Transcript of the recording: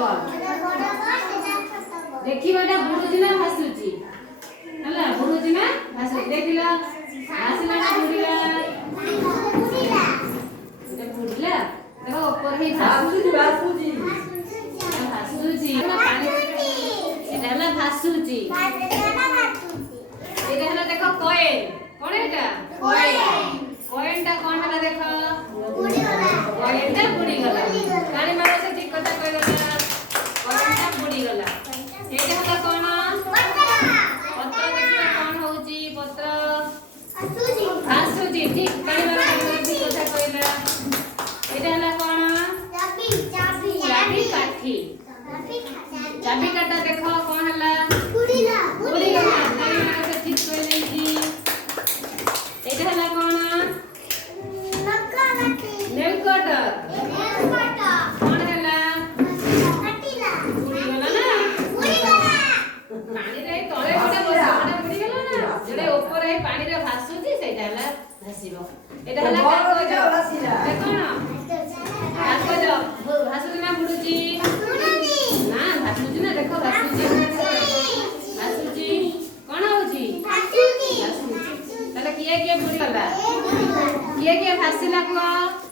ball देखियो एटा बुडुची ना भासुची हला बुडुची ना भासु देखिला भासिला ना बुडीला एटा बुडीला देखो ऊपर ही भासुची भासुची ना पानी एटा हला भासुची एटा हला देखो कॉइन कोन एटा कॉइन टा कोन हला देखो बुडी गला कॉइन टा बुडी गला पानी मारो से ठीक कथा कह गला कॉइन टा बुडी गला एटा हला कोन पत्र देखियो कोन होउची पत्र भासुची ठीक पानी मारो ठीक कथा कहला एटा हला कोन चाबी काठी चाबी काटा देखो कोन हला बुडी गला पानी मारो से ठीक कह लेची एटा हला कोन नेल कटर कोन हला बुडी गला ना पानी रे तळे गोटे बसोटा बुडी गला ना जेडे ऊपर हे पानी रे भासुची सेटा हला भासिबो एटा हला कागज देखो ना कागज भासुची ना बुडुची ना भासुची ना देखो भासुची कोन होउची भासुची ताले किए बुडी गला किए भासिला को